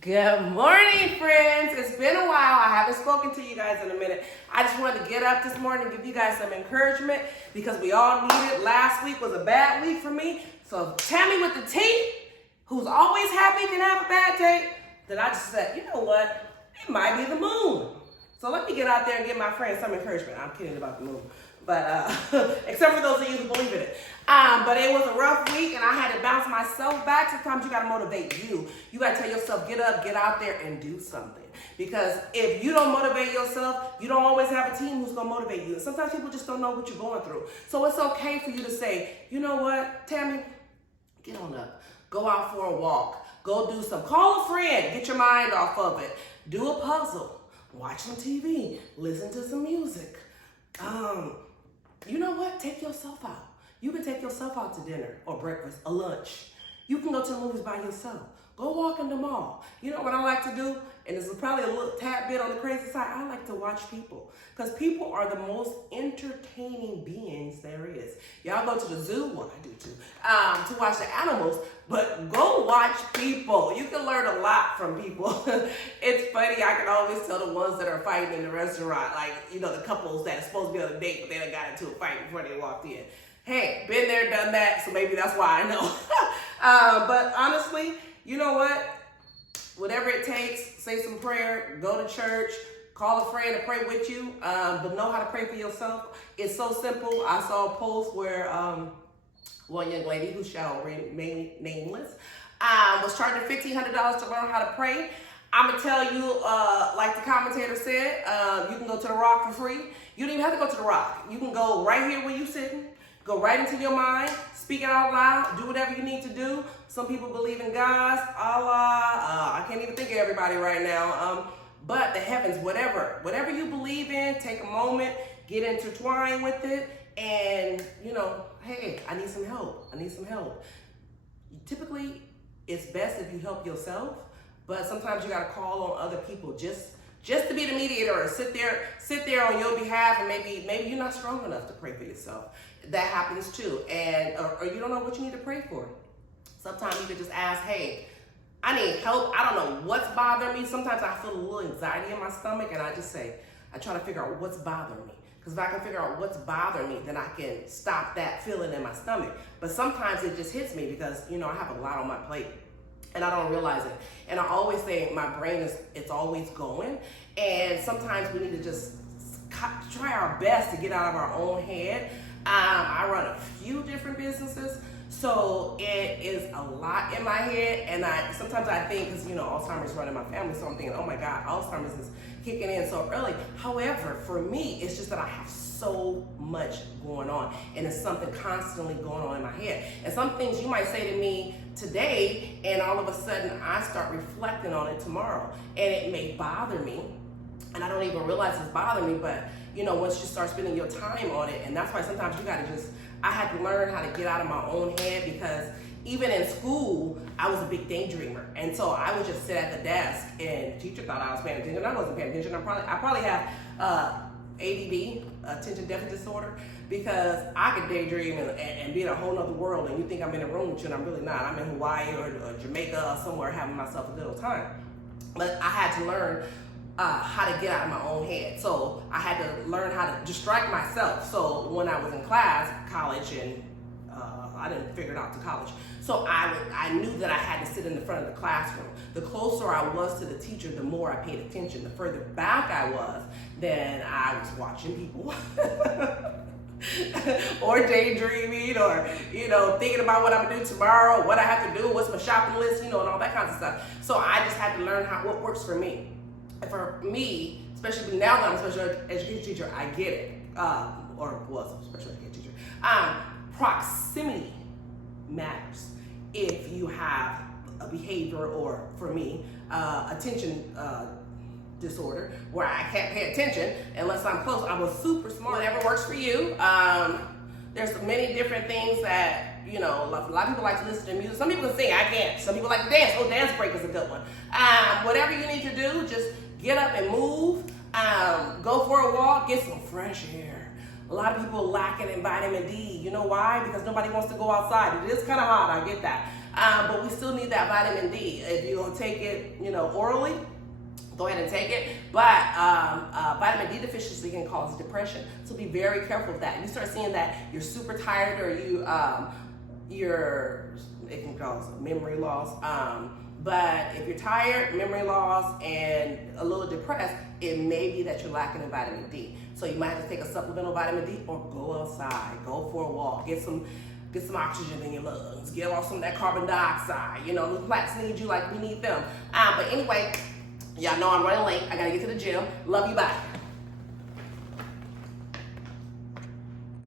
Good morning, friends. It's been a while. I haven't spoken to you guys in a minute. I just wanted to get up this morning and give you guys some encouragement because we all need it. Last week was a bad week for me. So Tammy with the T, who's always happy, can have a bad day. Then I just said, you know what? It might be the moon. So let me get out there and give my friends some encouragement. I'm kidding about the moon. But except for those of you who believe in it. But it was a rough week and I had to bounce myself back. Sometimes you got to motivate you. You got to tell yourself, get up, get out there and do something. Because if you don't motivate yourself, you don't always have a team who's going to motivate you. And sometimes people just don't know what you're going through. So it's okay for you to say, you know what, Tammy, get on up. Go out for a walk. Go do some. Call a friend. Get your mind off of it. Do a puzzle. Watch some TV. Listen to some music. You know what? Take yourself out. You can take yourself out to dinner or breakfast or lunch. You can go to the movies by yourself. Go walk in the mall. You know what I like to do? And this is probably a little tad bit on the crazy side. I like to watch people because people are the most entertaining beings there is. Y'all go to the zoo, well I do too, to watch the animals, but go watch people. You can learn a lot from people. It's funny, I can always tell the ones that are fighting in the restaurant, like, you know, the couples that are supposed to be on a date, but they done got into a fight before they walked in. Hey, been there, done that, so maybe that's why I know. But honestly, you know what? Whatever it takes, say some prayer, go to church, call a friend to pray with you, but know how to pray for yourself. It's so simple. I saw a post where one young lady who shall remain nameless was charging $1,500 to learn how to pray. I'm going to tell you, like the commentator said, you can go to the Rock for free. You don't even have to go to the Rock. You can go right here where you're sitting. Go right into your mind, speak it out loud, do whatever you need to do. Some people believe in God, Allah, I can't even think of everybody right now. But the heavens, whatever you believe in, take a moment, get intertwined with it, and, you know, hey, I need some help. Typically, it's best if you help yourself, but sometimes you got to call on other people just to be the mediator or sit there on your behalf, and maybe you're not strong enough to pray for yourself. That happens too, and or you don't know what you need to pray for. Sometimes you could just ask, hey, I need help. I don't know what's bothering me. Sometimes I feel a little anxiety in my stomach, and I try to figure out what's bothering me. Because if I can figure out what's bothering me, then I can stop that feeling in my stomach. But sometimes it just hits me because, you know, I have a lot on my plate and I don't realize it. And I always say my brain it's always going. And sometimes we need to just try our best to get out of our own head. I run a few different businesses, so it is a lot in my head, and sometimes I think, because, you know, Alzheimer's running my family, so I'm thinking, oh my God, Alzheimer's is kicking in so early. However, for me, it's just that I have so much going on, and it's something constantly going on in my head. And some things you might say to me today, and all of a sudden I start reflecting on it tomorrow, and it may bother me, and I don't even realize it's bothering me, but you know, once you start spending your time on it, and that's why sometimes you gotta I had to learn how to get out of my own head, because even in school, I was a big daydreamer. And so I would just sit at the desk, and the teacher thought I was paying attention. I wasn't paying attention. I probably have ADD, attention deficit disorder, because I could daydream and be in a whole nother world, and you think I'm in a room with you, and I'm really not. I'm in Hawaii or Jamaica or somewhere having myself a good old time. But I had to learn how to get out of my own head. So I had to learn how to distract myself. So when I was in college, and I didn't figure it out to college. So I knew that I had to sit in the front of the classroom. The closer I was to the teacher, the more I paid attention. The further back I was, then I was watching people. Or daydreaming, or, you know, thinking about what I'm gonna do tomorrow, what I have to do, what's my shopping list, you know, and all that kind of stuff. So I just had to learn what works for me. For me, especially now that I'm a special education teacher, I get it, or was a special education teacher. Proximity matters. If you have a behavior, or for me, attention disorder, where I can't pay attention unless I'm close. I'm a super smart. Whatever works for you. There's many different things that, you know, a lot of people like to listen to music. Some people can sing, I can't. Some people like to dance. Oh, dance break is a good one. Whatever you need to do, just get up and move. Go for a walk, get some fresh air. A lot of people lacking in vitamin D. You know why? Because nobody wants to go outside. It is kind of hot, I get that. but we still need that vitamin D. If you're gonna take it, orally, go ahead and take it. But vitamin D deficiency can cause depression, so be very careful of that. You start seeing that you're super tired, or it can cause memory loss. But if you're tired, memory loss, and a little depressed, it may be that you're lacking in vitamin D. So you might have to take a supplemental vitamin D, or go outside, go for a walk, get some oxygen in your lungs, get off some of that carbon dioxide. The plants need you like we need them. But anyway, y'all know I'm running late. I gotta get to the gym. Love you, bye.